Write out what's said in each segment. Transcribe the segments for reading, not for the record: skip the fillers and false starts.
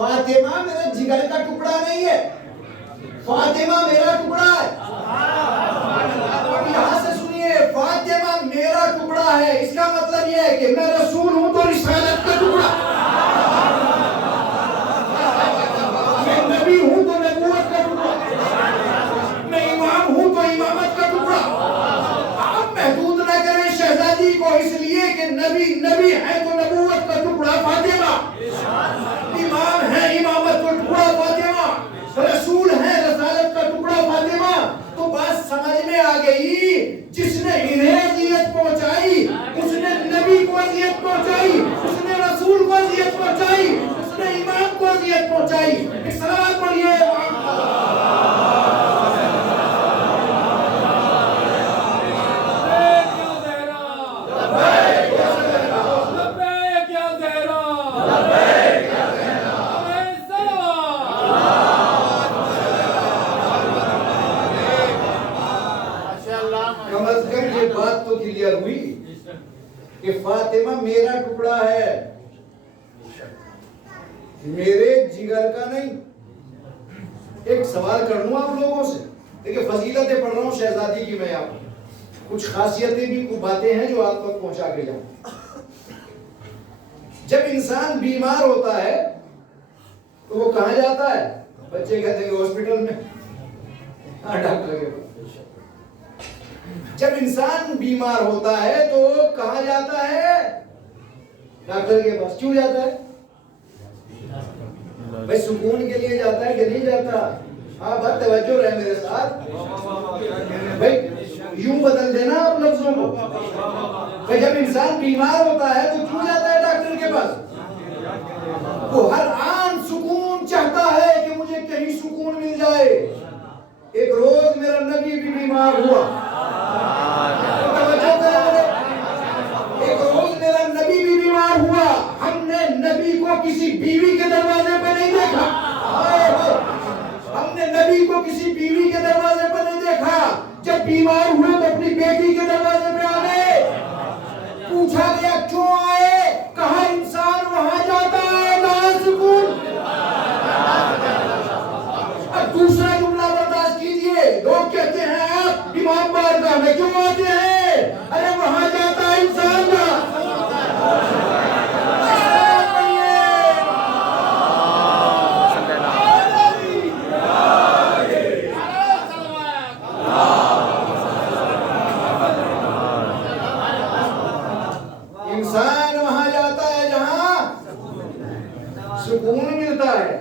فاطمہ میرے جگر کا ٹکڑا نہیں ہے، فاطمہ میرا ٹکڑا ہے۔ یہاں سے سنیے، فاطمہ میرا ٹکڑا ہے، اس کا مطلب یہ ہے کہ میں رسول ہوں تو رسالت کا ٹکڑا، میں نبی ہوں تو نبوت کا ٹکڑا، میں امام ہوں تو امامت کا ٹکڑا۔ آپ محدود نہ کریں شہزادی کو اس لیے کہ نبی ہے تو نبوت کا ٹکڑا فاطمہ، امام ہے امامت کا ٹکڑا فاطمہ، رسول ہے رسالت کا ٹکڑا فاطمہ۔ تو بات سمجھ میں آ گئی، جس نے انہیں اذیت پہنچائی اس نے نبی کو اذیت پہنچائی، اس نے رسول کو اذیت پہنچائی، اس نے امام کو اذیت پہنچائی۔ ایک صلوات پڑھیے۔ کم از کم یہ بات تو کلیئر ہوئی کہ فاطمہ میرا ٹکڑا ہے، میرے جگر کا نہیں۔ ایک سوال کر لوں آپ لوگوں سے، دیکھیں فضیلتیں پڑھ رہا ہوں شہزادی کی میں، آپ کچھ خاصیتیں بھی کچھ باتیں ہیں جو آپ تک پہنچا کے جاؤں۔ جب انسان بیمار ہوتا ہے تو وہ کہاں جاتا ہے؟ بچے کہتے ہیں کہ ہاسپٹل میں، ہاں ڈاکٹر کے پاس۔ جب انسان بیمار ہوتا ہے تو کہاں جاتا ہے؟ ڈاکٹر کے پاس۔ کیوں جاتا ہے بھائی؟ سکون کے لیے جاتا ہے کہ نہیں جاتا؟ ہاں بات توجہ رہے میرے ساتھ بھائی، یوں بدل دینا آپ لفظوں کو بھائی۔ جب انسان بیمار ہوتا ہے تو کیوں جاتا ہے ڈاکٹر کے پاس؟ وہ ہر آن سکون چاہتا ہے کہ مجھے کہیں سکون مل جائے۔ ایک روز میرا نبی بھی بیمار ہوا، ایک روز میرا نبی بھی بیمار ہوا۔ ہم نے نبی کو کسی بیوی کے دروازے پہ نہیں دیکھا، ہم نے نبی کو کسی بیوی کے دروازے پہ نہیں دیکھا۔ جب بیمار ہوئے تو اپنی بیٹی کے دروازے پہ آ گئے۔ پوچھا گیا کیوں آئے؟ کہا انسان وہاں جاتا ہے جہاں سکون۔ اب دوسرا جملہ برداشت کیجئے، لوگ کہتے ہیں آپ امام بارگاہ میں کیوں آتے ہیں؟ ارے وہاں جاتا ہے انسان جہاں۔ انسان وہاں جاتا ہے جہاں سکون ملتا ہے۔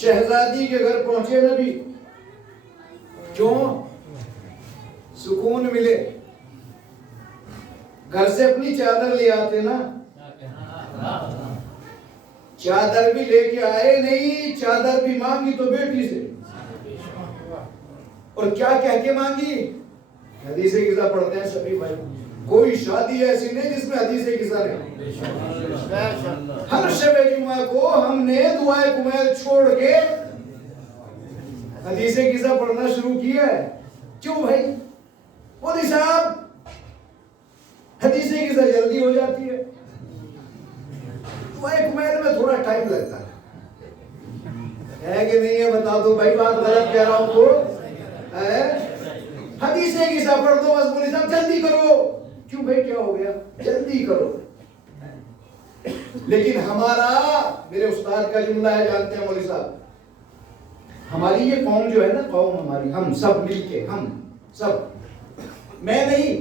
شہزادی کے گھر پہنچے نبی، کیوں؟ سکون ملے۔ گھر سے اپنی چادر لے آتے نا، چادر بھی لے کے آئے نہیں، چادر بھی مانگی تو بیٹی سے، اور کیا کہہ کے مانگی؟ حدیث قصہ پڑھتے ہیں سبھی بھائی، کوئی شادی ایسی نہیں جس میں حدیث قصہ نہیں۔ ہر شب جمعہ کو ہم نے دعائے کمیل چھوڑ کے حدیث قصہ پڑھنا شروع کیا ہے۔ کیوں بھائی؟ مولوی صاحب حدیث قصہ جلدی ہو جاتی ہے، دعائے کمیل میں تھوڑا ٹائم لگتا ہے کہ نہیں ہے؟ بتا دو بھائی، بات غلط کہہ رہا ہوں تو حدیث قصہ پڑھ دو بس، مولوی صاحب جلدی کرو۔ کیوں بھائی کیا ہو گیا؟ جلدی کرو۔ لیکن ہمارا، میرے استاد کا جملہ ہے، جانتے ہیں مولوی صاحب، ہماری یہ قوم جو ہے نا، قوم ہماری، ہم سب مل کے، ہم سب، میں نہیں،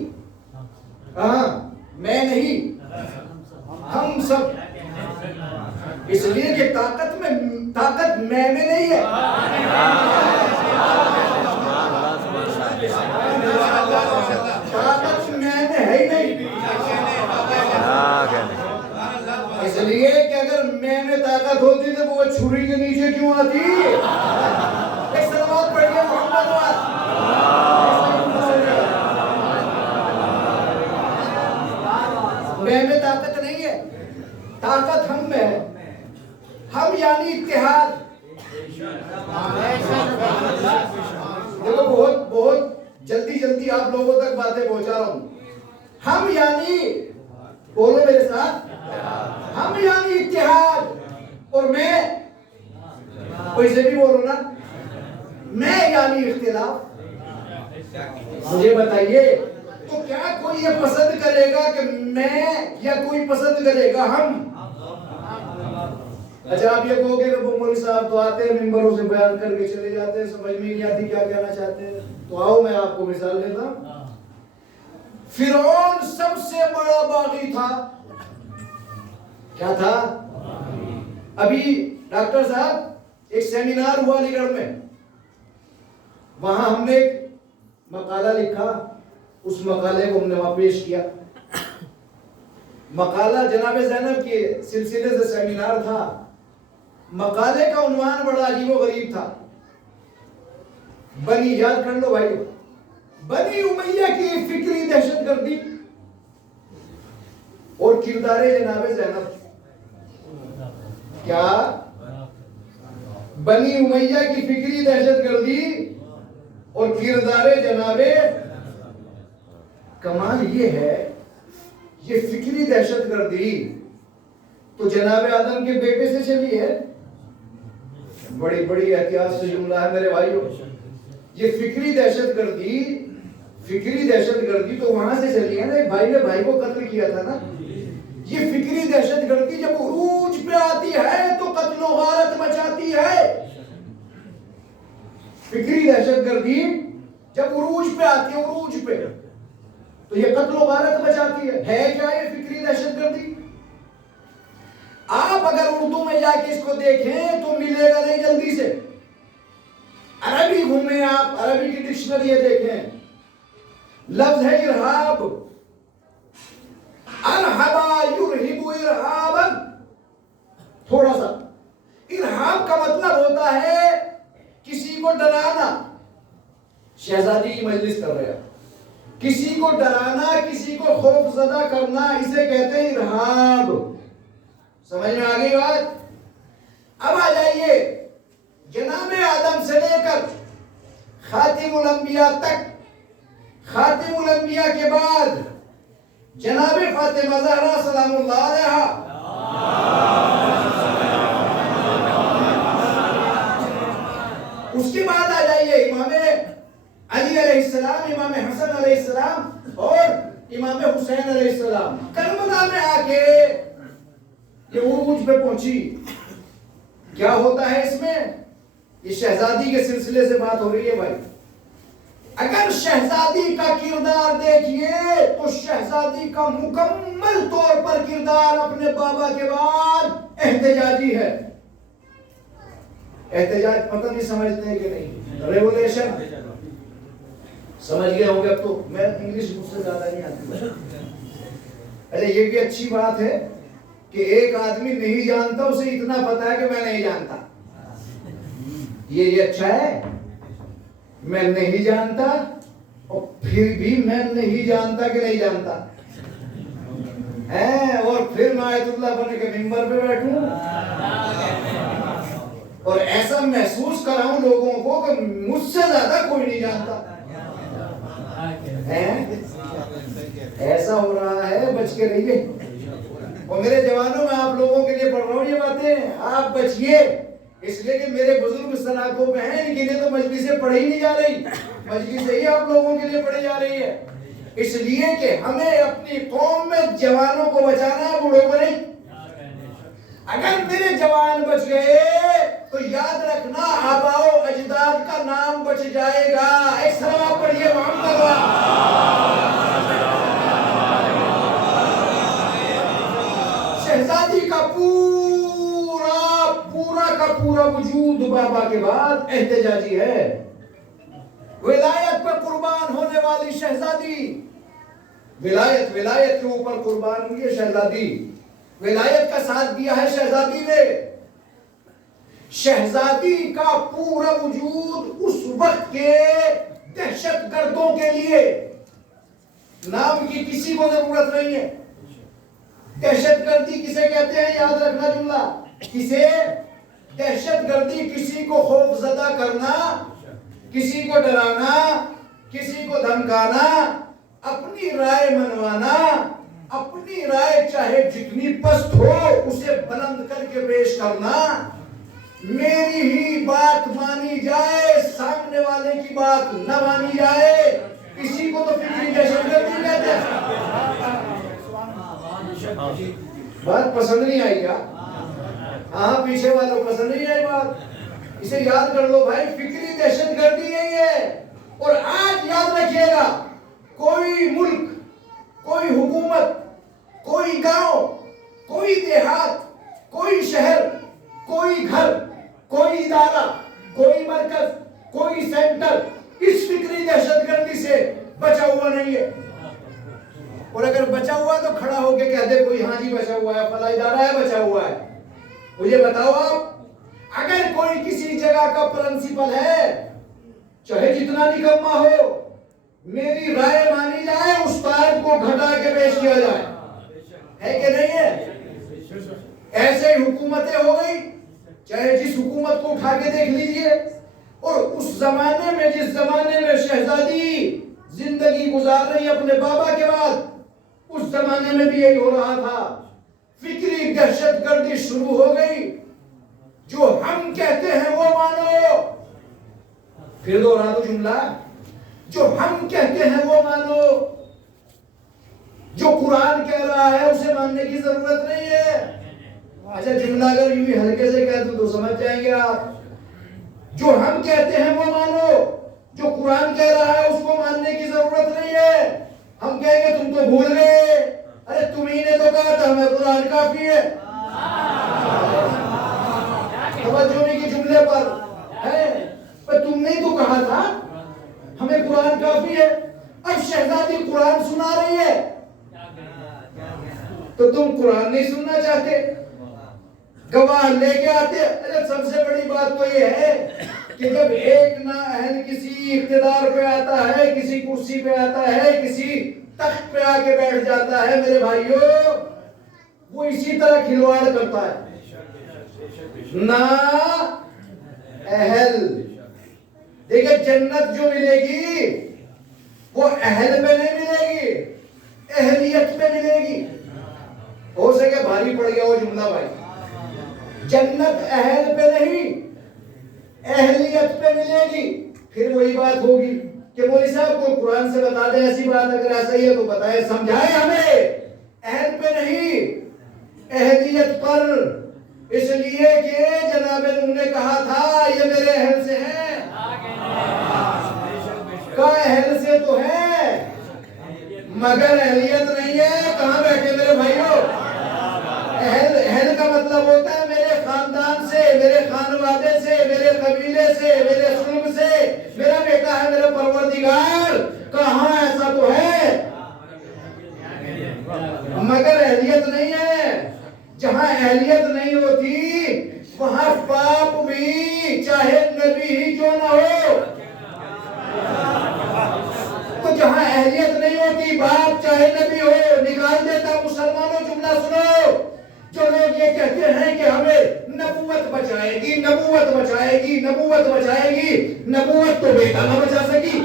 ہاں میں نہیں، ہم سب، اس لیے کہ طاقت میں نہیں ہے، طاقت میں ہے ہی نہیں۔ اس لیے کہ اگر میں طاقت ہوتی تو وہ چھری کے نیچے کیوں آتی؟ ایک صلوات پڑھیے محمد واد۔ میں طاقت نہیں ہے، طاقت ہم میں ہے، ہم یعنی اتحاد۔ دیکھو بہت جلدی آپ لوگوں تک باتیں پہنچا رہا ہوں۔ ہم یعنی، بولو میرے ساتھ، ہم یعنی اتحاد، اور میں آپ اسے بھی بولو نا، میں یعنی اختلاف. مجھے بتائیے تو کیا کوئی یہ پسند کرے گا کہ میں، یا کوئی پسند کرے گا ہم؟ اچھا آپ یہ کہو گے کہ مولوی صاحب تو آتے ہیں ممبروں سے بیان کر کے چلے جاتے ہیں، سمجھ میں نہیں آتی کیا کہنا چاہتے ہیں. تو آؤ میں آپ کو مثال دیتا ہوں. فرعون سب سے بڑا باغی تھا. کیا تھا؟ ابھی ڈاکٹر صاحب ایک سیمینار ہوا علی گڑھ میں، وہاں ہم نے ایک مقالہ لکھا، اس مقالے کو ہم نے وہاں پیش کیا. مقالہ جناب زینب کے سلسلے سے سیمینار تھا. مقالے کا عنوان بڑا عجیب و غریب تھا. بنی، یاد کر لو بھائی، بنی امیہ کی فکری دہشت گردی اور کردار جناب زینب. کیا؟ بنی امیہ کی فکری دہشت گردی اور کردار جناب. کمال یہ ہے، یہ فکری دہشت گردی تو جناب آدم کے بیٹے سے چلی ہے. بڑی بڑی احتیاط سے جملہ ہے میرے بھائیوں. یہ فکری دہشت گردی تو وہاں سے چلی ہے نا، ایک بھائی نے بھائی کو قتل کیا تھا نا. یہ فکری دہشت گردی جب عروج پہ آتی ہے تو قتل و غارت مچاتی ہے. فکری دہشت گردی جب عروج پہ آتی ہے، عروج پہ، تو یہ قتل و غارت مچاتی ہے. ہے کیا یہ فکری دہشت گردی؟ آپ اگر اردو میں جا کے اس کو دیکھیں تو ملے گا نہیں جلدی سے. عربی گھومیں آپ، عربی کی ڈکشنری دیکھیں، لفظ ہے ارہاب. ارہبا یرہب ارہابا. تھوڑا سا ارہاب کا مطلب ہوتا ہے کسی کو ڈرانا. شہزادی کی مجلس کر رہے ہیں، کسی کو ڈرانا، کسی کو خوف زدہ کرنا، اسے کہتے ہیں ارہاب. سمجھ میں آگئی بات؟ اب آ جائیے جناب آدم سے لے کر خاتم الانبیاء تک. خاتم الانبیاء کے بعد جناب فاطمہ زہرا سلام اللہ علیہا. اس کے بعد آ جائیے امام علی علیہ السلام، امام حسن علیہ السلام اور امام حسین علیہ السلام. کربلا میں آ کے یہ عروج پہ پہنچی. کیا ہوتا ہے اس میں؟ یہ شہزادی کے سلسلے سے بات ہو رہی ہے بھائی. اگر شہزادی کا کردار دیکھیے تو شہزادی کا مکمل طور پر کردار اپنے بابا کے بعد احتجاجی ہے. احتجاج پتہ نہیں سمجھتے ہیں کہ نہیں؟ ریولیشن سمجھ گئے ہوں گے. اب تو میں انگلش مجھ سے زیادہ نہیں آتی. اچھا یہ بھی اچھی بات ہے کہ ایک آدمی نہیں جانتا، اسے اتنا پتا ہے کہ میں نہیں جانتا. یہ اچھا ہے. میں نہیں جانتا اور پھر بھی میں نہیں جانتا کہ نہیں جانتا ہے، اور پھر میں آیت اللہ بنے کے ممبر پہ بیٹھوں اور ایسا محسوس کراؤں لوگوں کو کہ مجھ سے زیادہ کوئی نہیں جانتا. ایسا ہو رہا ہے. بچ کے رہیے. اور میرے جوانوں میں آپ لوگوں کے لیے پڑھ رہا ہوں یہ باتیں، آپ بچیے. اس لیے کہ میرے بزرگ سلاخوں پہ ہیں، ان کے لیے تو مجلسیں پڑھی نہیں جا رہی، مجلسیں ہی آپ لوگوں کے لیے پڑھی جا رہی ہے. اس لیے کہ ہمیں اپنی قوم میں جوانوں کو بچانا ہے، بوڑھوں کو نہیں. اگر میرے جوان بچ گئے تو یاد رکھنا آباء و اجداد کا نام بچ جائے گا. ایک سلام پڑھیے محمد. شہزادی کا پورا وجود بابا کے بعد احتجاجی ہے. ولایت پر قربان ہونے والی شہزادی، ولایت کے اوپر قربان ہوئی ہے شہزادی. ولایت کا ساتھ دیا ہے شہزادی نے. شہزادی کا پورا وجود اس وقت کے دہشت گردوں کے لیے، نام کی کسی کو ضرورت نہیں ہے. دہشت گردی کسے کہتے ہیں؟ یاد رکھنا جملہ. کسے؟ دہشت گردی کسی کو خوف زدہ کرنا، کسی کو ڈرانا، کسی کو دھمکانا، اپنی رائے منوانا، اپنی رائے چاہے جتنی پست ہو اسے بلند کر کے پیش کرنا. میری ہی بات مانی جائے، سامنے والے کی بات نہ مانی جائے، اسی کو تو فکری دہشت گردی کہتے ہیں۔ بات پسند نہیں آئی کیا؟ ہاں پیچھے والوں پسند نہیں آئی بات، اسے یاد کر لو بھائی، فکری دہشت گردی یہی ہے۔ اور آج یاد رکھیے گا، کوئی ملک، کوئی حکومت، کوئی گاؤں، کوئی دیہات، کوئی شہر، کوئی گھر، کوئی ادارہ، کوئی مرکز، کوئی سینٹر اس فکری دہشت گردی سے بچا ہوا نہیں ہے۔ اور اگر بچا ہوا تو کھڑا ہو کے کہہ دے کوئی، ہاں جی بچا ہوا ہے، فلاں ادارہ ہے بچا ہوا ہے۔ مجھے بتاؤ آپ، اگر کوئی کسی جگہ کا پرنسپل ہے، چاہے جتنا نکما ہو، میری رائے مانی جائے، استاد کو گھٹا کے پیش کیا جائے، ہے کہ نہیں ہے؟ ایسے ہی حکومتیں ہو گئی، چاہے جس حکومت کو اٹھا کے دیکھ لیجئے، اور اس زمانے میں، جس زمانے میں شہزادی زندگی گزار رہی اپنے بابا کے بعد، اس زمانے میں بھی یہی ہو رہا تھا، فکری دہشت گردی شروع ہو گئی، جو ہم کہتے ہیں وہ مانو۔ پھر دوہرا دو جملہ، جو ہم کہتے ہیں وہ مانو، جو قرآن کہہ رہا ہے اسے ماننے کی ضرورت نہیں ہے۔ اچھا جملہ اگر یوں ہی ہلکے سے کہہ دوں تو سمجھ جائیں گے آپ۔ جو ہم کہتے ہیں وہ مانو، جو قرآن کہہ رہا ہے اس کو ماننے کی ضرورت نہیں ہے۔ ہم کہیں گے تم تو بھول گئے، ارے تمہیں نے تو کہا تھا ہمیں قرآن کافی ہے۔ توجہ نہیں کی جملے پر ہے، تم نے تو کہا تھا ہمیں قرآن کافی ہے۔ اب شہزادی قرآن سنا رہی ہے تو تم قرآن نہیں سننا چاہتے، گواہ لے کے آتے۔ ارے سب سے بڑی بات تو یہ ہے کہ جب ایک نااہل کسی اقتدار پہ آتا ہے، کسی کرسی پہ آتا ہے، کسی تخت پہ آ کے بیٹھ جاتا ہے، میرے بھائیوں وہ اسی طرح کھلواڑ کرتا ہے۔ نا اہل، دیکھیں جنت جو ملے گی وہ اہل پہ نہیں ملے گی، اہلیت پہ ملے گی۔ ہو سکے بھاری پڑ گیا وہ جملہ بھائی، جنت اہل پہ نہیں اہلیت پہ ملے گی۔ پھر وہی بات ہوگی کہ مولوی صاحب کو قرآن سے بتا دیں ایسی بات، اگر ایسا ہی ہے تو بتائیں، سمجھائیں ہمیں، اہل پہ نہیں اہلیت پر، اس لیے کہ جناب نوح نے کہا تھا یہ میرے اہل سے ہیں، کا اہل سے تو ہے مگر اہلیت نہیں ہے۔ کہاں بیٹھے میرے بھائیوں؟ اہل کا مطلب ہوتا ہے میرے خاندان سے، میرے خانوادے سے، میرے قبیلے سے، میرے سلب سے، میرا بیٹا ہے میرا پروردگار۔ کہاں ایسا تو ہے مگر اہلیت نہیں ہے۔ جہاں اہلیت نہیں ہوتی وہاں باپ بھی چاہے نبی ہی کیوں نہ ہو، تو جہاں اہلیت نہیں ہوتی باپ چاہے نبی ہو نکال دیتا۔ مسلمانوں جملہ سنو، جو لوگ یہ کہتے ہیں کہ ہمیں نبوت بچائے گی، نبوت بچائے گی، نبوت بچائے گی، نبوت تو بیٹا نہ بچا سکی۔